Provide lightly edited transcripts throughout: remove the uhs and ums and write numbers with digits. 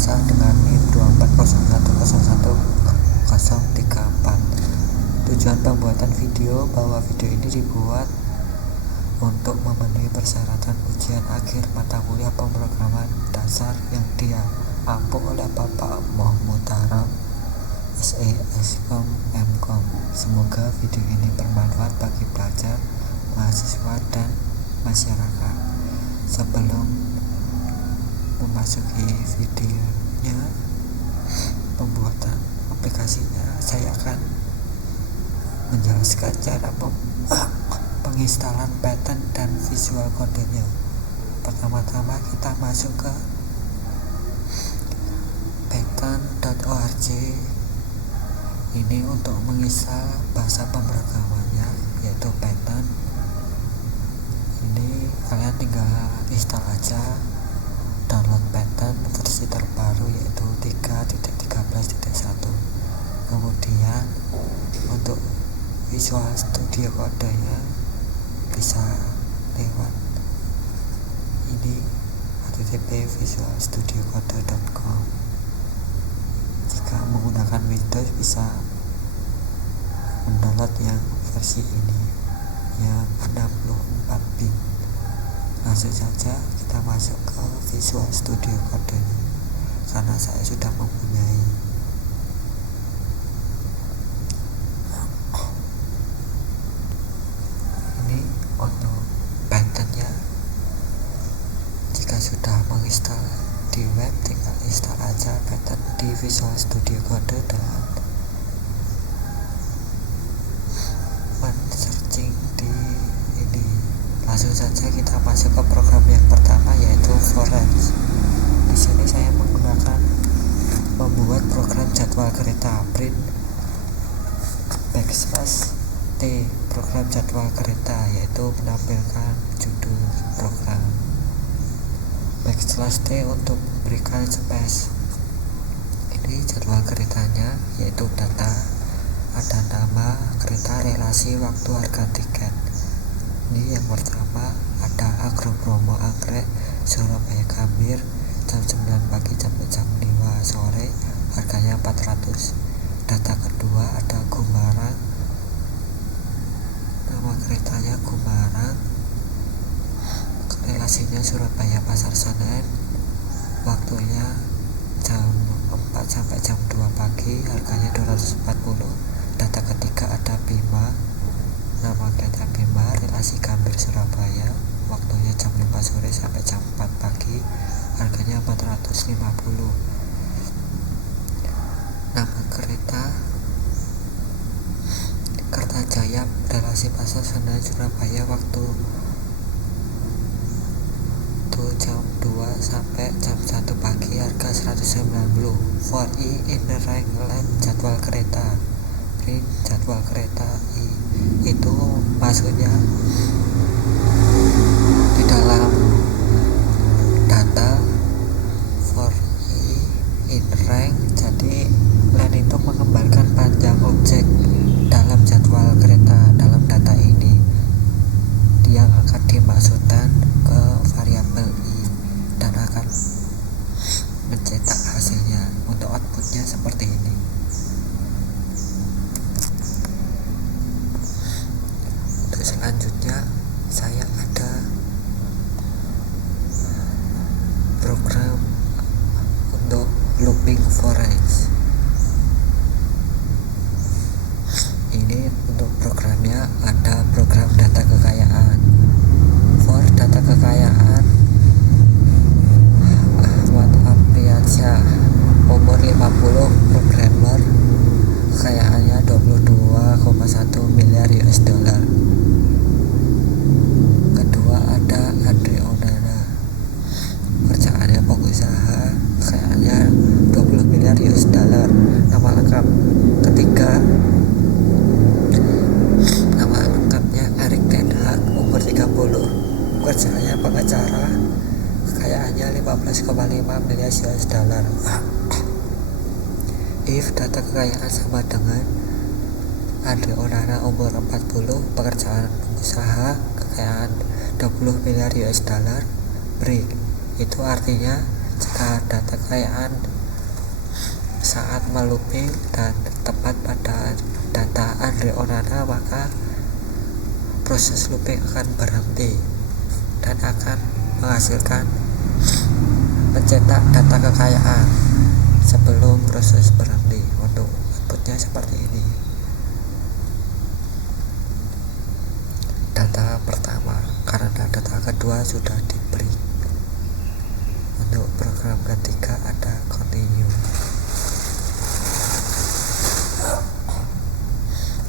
ponsel dengan NIM 240101034. Tujuan pembuatan video bahwa video ini dibuat untuk memenuhi persyaratan ujian akhir mata kuliah pemrograman dasar yang diampu oleh Bapak Muhammad Taram, SE, Eskom, Mkom. Semoga video ini bermanfaat bagi pelajar, mahasiswa, dan masyarakat. Sebelum memasuki videonya, pembuatan aplikasinya, saya akan menjelaskan cara penginstalan Python dan Visual Code-nya. Pertama-tama kita masuk ke python.org. Ini untuk menginstal bahasa pemrogramannya, yaitu Python. Ini kalian tinggal install aja, download Python versi terbaru yaitu 3.13.1. Kemudian untuk Visual Studio Code-nya bisa lewat ini, http://visualstudiocode.com. Jika menggunakan Windows bisa mendownload yang versi ini yang 64 bit. Langsung saja kita masuk ke Visual Studio Code karena saya sudah mempunyai. Ini untuk Python-nya. Jika sudah menginstal di web, tinggal install aja Python di Visual Studio Code dan searching di ini. Langsung saja kita masuk ke program yang pertama, yaitu Forage. Di sini saya membuat program jadwal kereta, print \t program jadwal kereta, yaitu menampilkan judul program, \t untuk berikan space. Ini jadwal keretanya, yaitu data, ada nama kereta, relasi, waktu, harga tiket. Ini yang pertama, ada Agrobromo Anggrek Surabaya Gambir jam 9 pagi sampai jam 5 sore, harganya 400. Data kedua ada Gumarang, nama keretanya Gumarang, relasinya Surabaya Pasar Senen, waktunya jam 4 sampai jam 2 pagi, harganya 240. Data ketiga ada Bima, nama kereta Bima, relasi Gambir Surabaya, waktunya jam 5 sore sampai jam 4 pagi, harganya 450. Nama kereta Kertajaya, relasi Pasar Senen Surabaya, waktu jam 2 sampai jam 1 pagi, harga 190. For in rank line jadwal kereta, print jadwal kereta itu maksudnya di dalam data for in rank. Jadi line itu mengembalikan panjang objek dalam jadwal kereta dalam data ini, dia akan dimasukkan ke variabel i dan akan mencetak hasilnya. Untuk outputnya seperti ini. Untuk selanjutnya saya ada program untuk looping forage. Ini untuk programnya ada program data kekayaan. For data kekayaan, Ahmad Apriansyah, umur 50, programmer, kekayaannya 22,1 miliar US dollar. Kedua ada Andre Onana, kerjaannya pengusaha, kekayaannya 20 miliar US dollar. Nama lengkap. Ketiga, nama lengkapnya Erik Ten Hag, umur 30, kerjaannya pengacara, kekayaannya 15,5 miliar US dollar. If data kekayaan sama dengan Andre Onana, umur 40, pekerjaan pengusaha, kekayaan 20 miliar US dollar, break. Itu artinya Jika data kekayaan saat melooping dan tepat pada data Andre Onana, maka proses looping akan berhenti dan akan menghasilkan mencetak data kekayaan sebelum proses berhenti. Untuk outputnya seperti ini. Data pertama, karena data kedua sudah di break. Untuk program ketiga ada continue.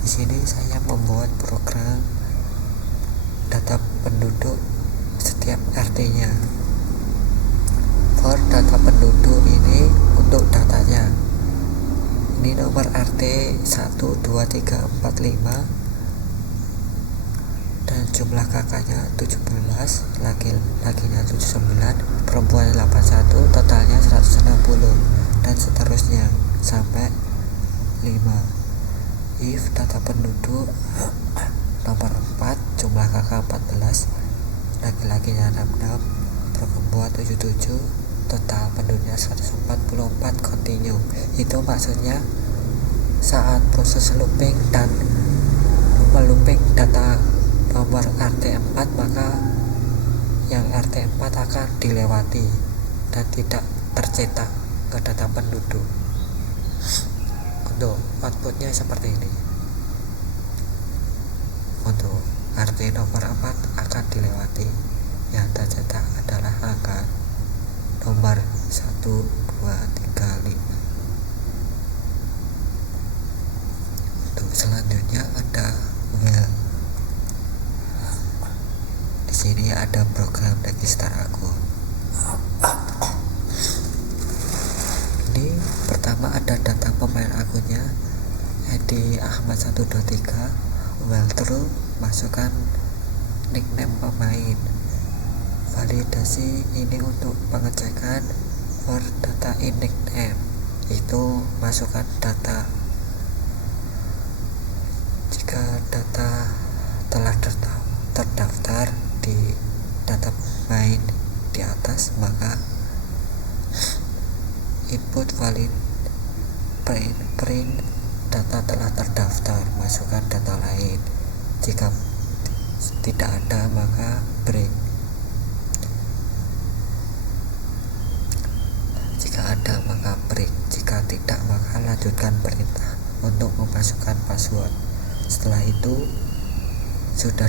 Di sini saya membuat program data penduduk setiap RT-nya. For data penduduk ini untuk datanya. Ini nomor RT 1, 2, 3, 4, 5 dan jumlah kakaknya 17, lakinya 79, perempuan 81, totalnya 160 dan seterusnya sampai 5. If data penduduk nomor 4, jumlah kakak 14, laki-lakinya 66, perempuan 77, total penduduknya 144, continue. Itu maksudnya saat proses looping dan melooping data nomor RT4, maka yang RT4 akan dilewati dan tidak tercetak ke data penduduk. Untuk outputnya seperti ini. Untuk RT nomor 4 akan dilewati, yang tercetak adalah angka nomor 1, 2, 3, 5. Untuk selanjutnya ada well. Di sini ada program register akun. Ini pertama ada data pemain akunnya, ID Ahmad 123, well true, masukkan nickname pemain. Validasi ini untuk pengecekan for data in nickname, itu masukkan data. Jika data telah terdaftar di data pemain di atas, maka input valid print data telah terdaftar, masukkan data lain. Jika tidak ada maka break. Jika ada maka break, jika tidak maka lanjutkan perintah untuk memasukkan password. Setelah itu sudah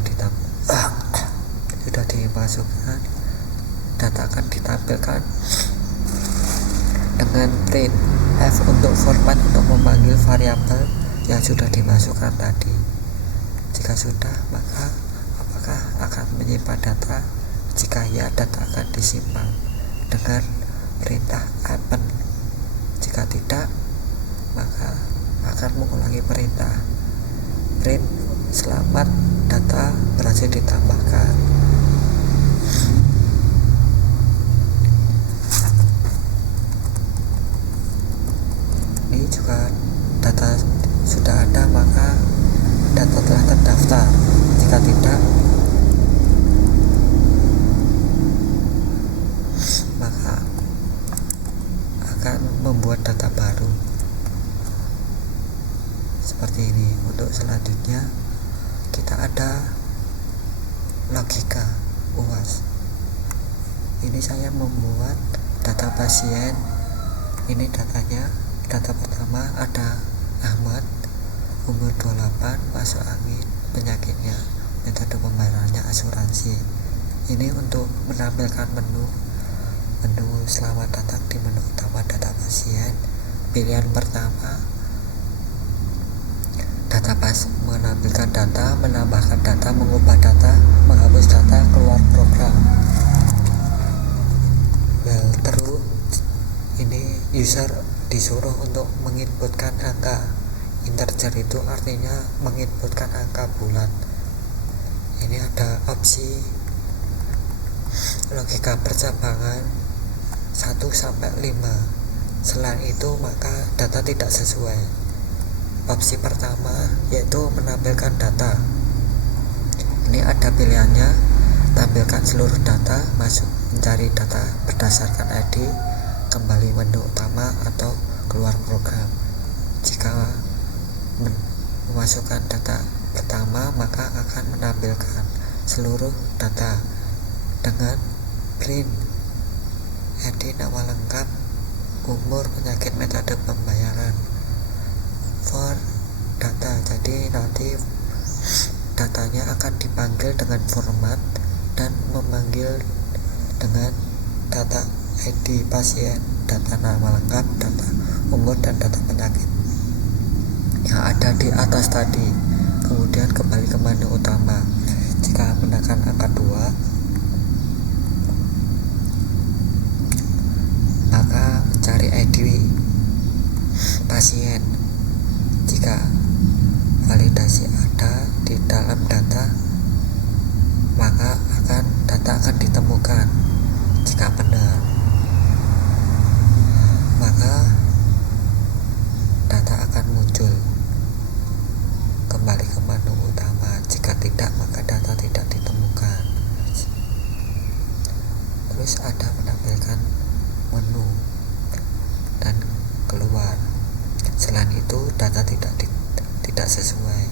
dimasukkan, data akan ditampilkan dengan print F untuk format untuk memanggil variabel yang sudah dimasukkan tadi. Jika sudah, maka apakah akan menyimpan data? Jika ya, data akan disimpan dengan perintah append. Jika tidak, maka akan mengulangi perintah print selamat, data berhasil ditambahkan. Ini juga data sudah ada, maka data telah terdaftar. Jika tidak, maka akan membuat data baru seperti ini. Untuk selanjutnya kita ada logika UAS. Ini saya membuat data pasien. Ini datanya. Data pertama ada Ahmad, umur 28, masuk angin, penyakitnya, metode pembayarannya asuransi. Ini untuk menampilkan menu selamat datang di menu utama data pasien. Pilihan pertama, data menampilkan data, menambahkan data, mengubah data, menghapus data, keluar program. Well true, ini user disuruh untuk menginputkan angka integer, itu artinya menginputkan angka bulan. Ini ada opsi logika percabangan 1 sampai 5. Selain itu maka data tidak sesuai. Opsi pertama yaitu menampilkan data. Ini ada pilihannya, tampilkan seluruh data, masuk mencari data berdasarkan ID, kembali menu utama atau keluar program. Jika memasukkan data pertama, maka akan menampilkan seluruh data dengan print ID, nama lengkap, umur, penyakit, metode pembayaran. For data, jadi nanti datanya akan dipanggil dengan format dan memanggil dengan data ID pasien, data nama lengkap, data umur, dan data penyakit yang ada di atas tadi. Kemudian kembali ke menu utama. Jika menekan angka 2, maka mencari ID pasien. Jika validasi ada di dalam data, maka data akan ditemukan. Jika benar, maka data akan muncul kembali ke menu utama. Jika tidak, maka data tidak ditemukan. Terus ada menampilkan menu dan keluar. Selain itu, data tidak sesuai.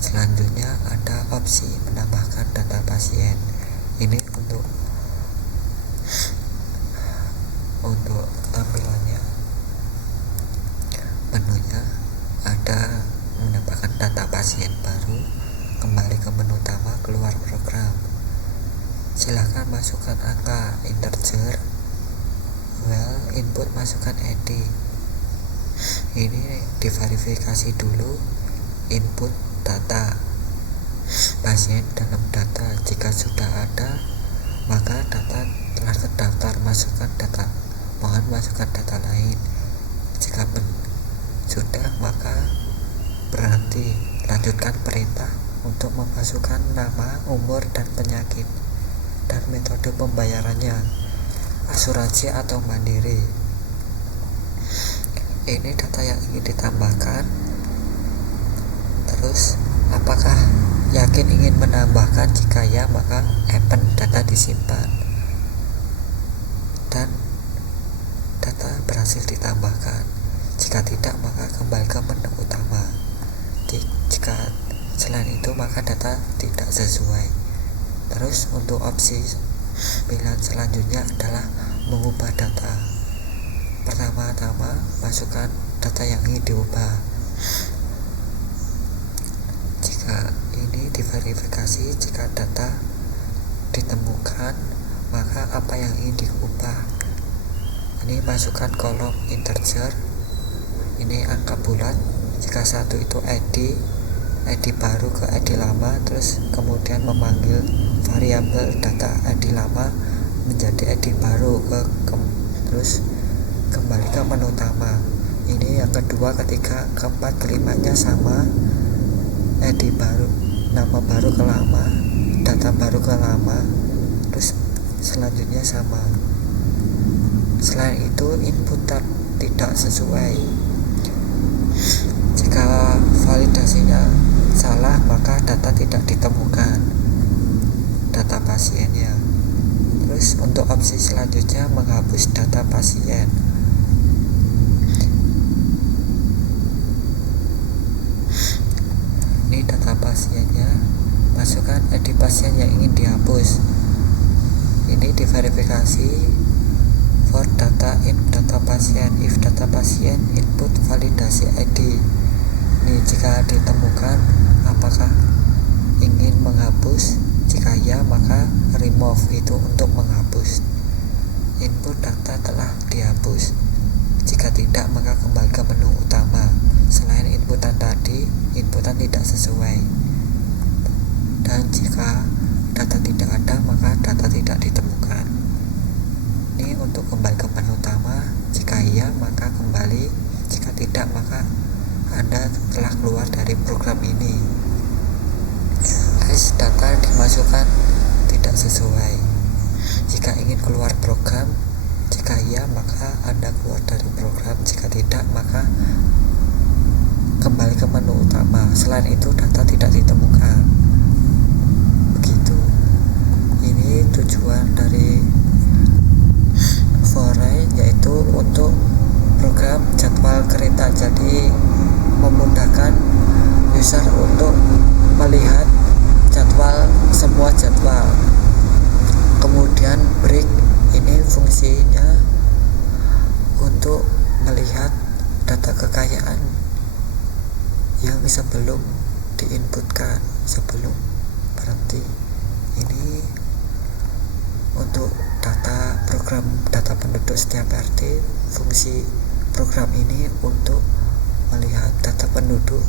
Selanjutnya ada opsi menambahkan data pasien. Ini untuk tampilannya. Menunya ada menambahkan data pasien baru, kembali ke menu utama, keluar program. Silahkan masukkan angka integer, input masukkan ID. Ini diverifikasi dulu input data pasien dalam data. Jika sudah ada, maka data telah terdaftar. Masukkan data, mohon masukkan data lain. Jika sudah, maka berhenti. Lanjutkan perintah untuk memasukkan nama, umur, dan penyakit, dan metode pembayarannya, asuransi atau mandiri. Ini data yang ingin ditambahkan. Terus, apakah yakin ingin menambahkan? Jika ya, maka open, data disimpan, dan data berhasil ditambahkan. Jika tidak, maka kembali ke menu utama. Jika selain itu, maka data tidak sesuai. Terus untuk opsi pilihan selanjutnya adalah mengubah data. Pertama-tama masukkan data yang ingin diubah. Jika ini diverifikasi, jika data ditemukan, maka apa yang ingin diubah. Ini masukkan kolom integer, ini angka bulat. Jika satu itu ID baru ke ID lama, terus kemudian memanggil variabel data ID lama menjadi ID baru terus kembali ke menu utama. Ini yang kedua, ketiga, keempat, kelimanya sama. ID baru, nama baru ke lama, data baru ke lama, terus selanjutnya sama. Selain itu, input tidak sesuai. Jika validasinya salah, maka data tidak ditemukan, data pasiennya. Terus untuk opsi selanjutnya, menghapus data pasien. Ini data pasiennya, masukkan ID pasien yang ingin dihapus. Ini diverifikasi for data in data pasien, if data pasien input validasi ID. Ini jika ditemukan, apakah ingin menghapus? Jika ya, maka remove, itu untuk menghapus. Input data telah dihapus. Jika tidak, maka kembali ke menu utama. Selain inputan tadi, inputan tidak sesuai. Dan jika data tidak ada, maka data tidak ditemukan. Ini untuk kembali ke menu utama. Jika iya, maka kembali. Jika tidak, maka Anda telah keluar dari program ini. Data dimasukkan tidak sesuai. Jika ingin keluar program, jika iya, maka Anda keluar dari program. Jika tidak, maka kembali ke menu utama. Selain itu, data tidak ditemukan. Begitu. Ini tujuan dari Foray yaitu untuk program jadwal kereta, jadi memudahkan user untuk melihat semua jadwal. Kemudian break ini fungsinya untuk melihat data kekayaan yang sebelum diinputkan, sebelum berhenti. Ini untuk program data penduduk setiap RT. Fungsi program ini untuk melihat data penduduk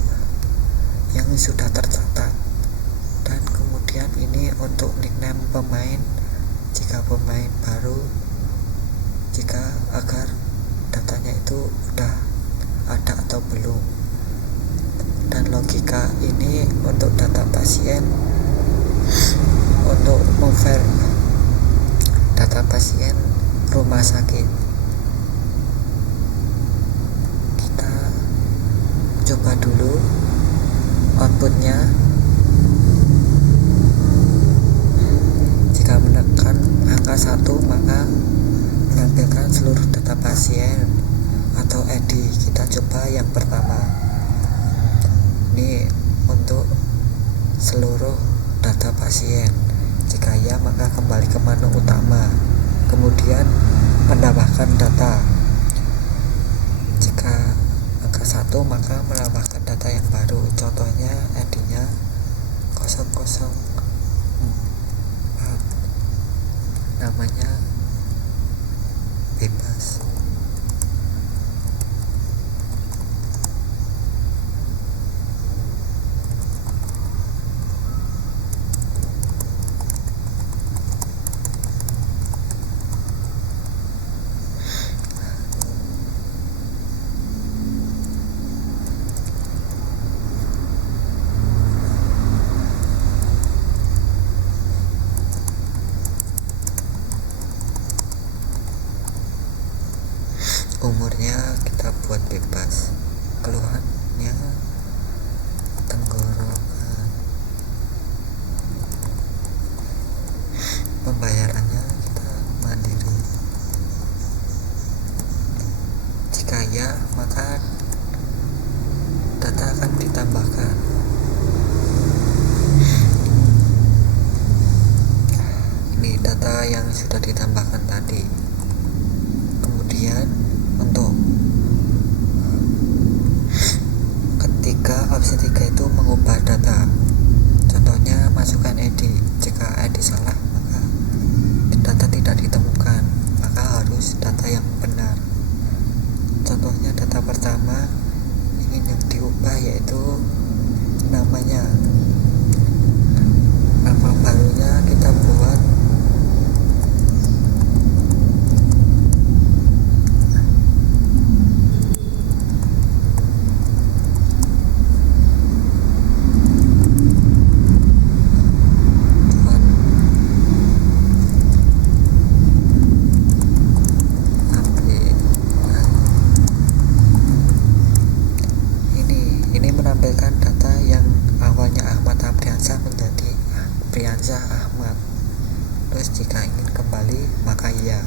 yang sudah tercatat, dan kemudian ini untuk nickname pemain jika pemain baru, agar datanya itu udah ada atau belum. Dan logika ini untuk data pasien, untuk data pasien rumah sakit. Kita coba dulu outputnya. Jika menekan angka 1 maka menampilkan seluruh data pasien atau ID. Kita coba yang pertama. Ini untuk seluruh data pasien. Jika ya maka kembali ke menu utama, kemudian menambahkan data. Jika angka 1 maka menambahkan data yang baru, contohnya ID-nya 004, namanya bebas. Umurnya kita buat bebas, keluhannya tenggorokan, pembayarannya kita mandiri. Jika ya maka data akan ditambahkan. Ini data yang sudah ditambahkan tadi. Kemudian untuk opsi 3 itu mengubah data. Contohnya masukkan ID. Jika ID salah maka data tidak ditemukan, maka harus data yang benar. Contohnya data pertama ingin yang diubah yaitu namanya. Nama barunya kita buat menampilkan data yang awalnya Ahmad Apriansyah menjadi Apriansyah Ahmad. Terus jika ingin kembali maka ya.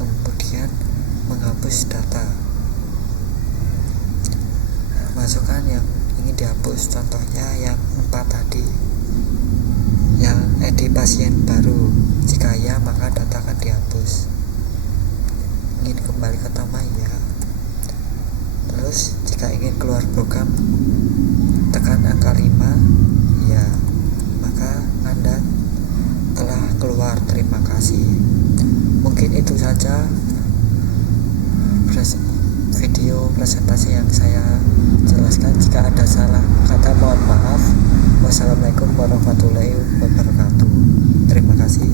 Kemudian menghapus data, masukkan yang ingin dihapus, contohnya yang 4 tadi, yang ID pasien baru. Jika ya maka data akan dihapus. Ingin kembali ke utama ya. Terus jika ingin keluar program tekan angka 5 ya, maka Anda telah keluar. Terima kasih. Mungkin itu saja video presentasi yang saya jelaskan. Jika ada salah kata mohon maaf. Wassalamualaikum warahmatullahi wabarakatuh. Terima kasih.